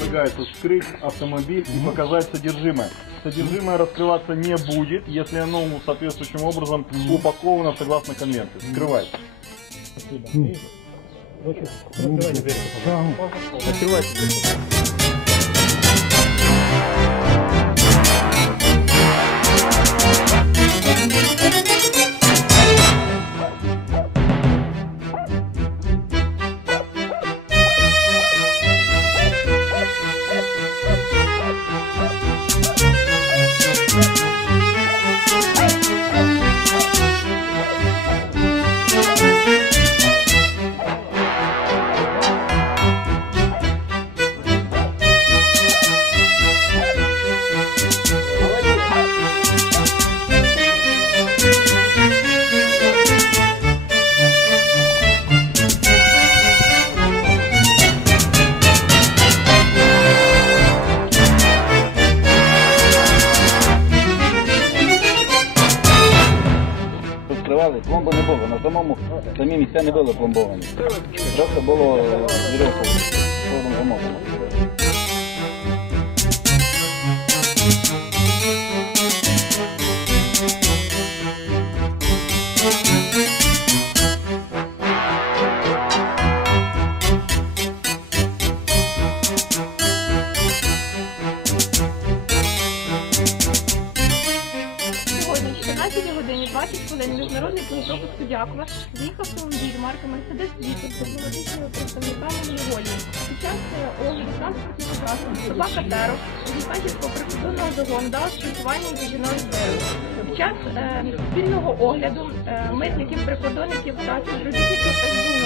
предлагается вскрыть автомобиль и показать содержимое. Содержимое раскрываться не будет, если оно соответствующим образом упаковано согласно конвенции. Вскрывайте. Спасибо. Открывайте дверь. Открывайте дверь. Пломби не було, самі місця не були пломбовані. Просто було вірьовку проводом замовлено. Сьогодні, 14 годині 20 хвилин, міжнародний кінопропуск Судякова з'їхав автомобіль марки Mercedes Vito з дипломатичними представниками Монголії. Під час огляду транспортного засобу собака Теро зі Снайпірського прикордонного загону дала спілкування зі жіною зброю. Під час спільного огляду митників, прикордонників та співробітників СБУ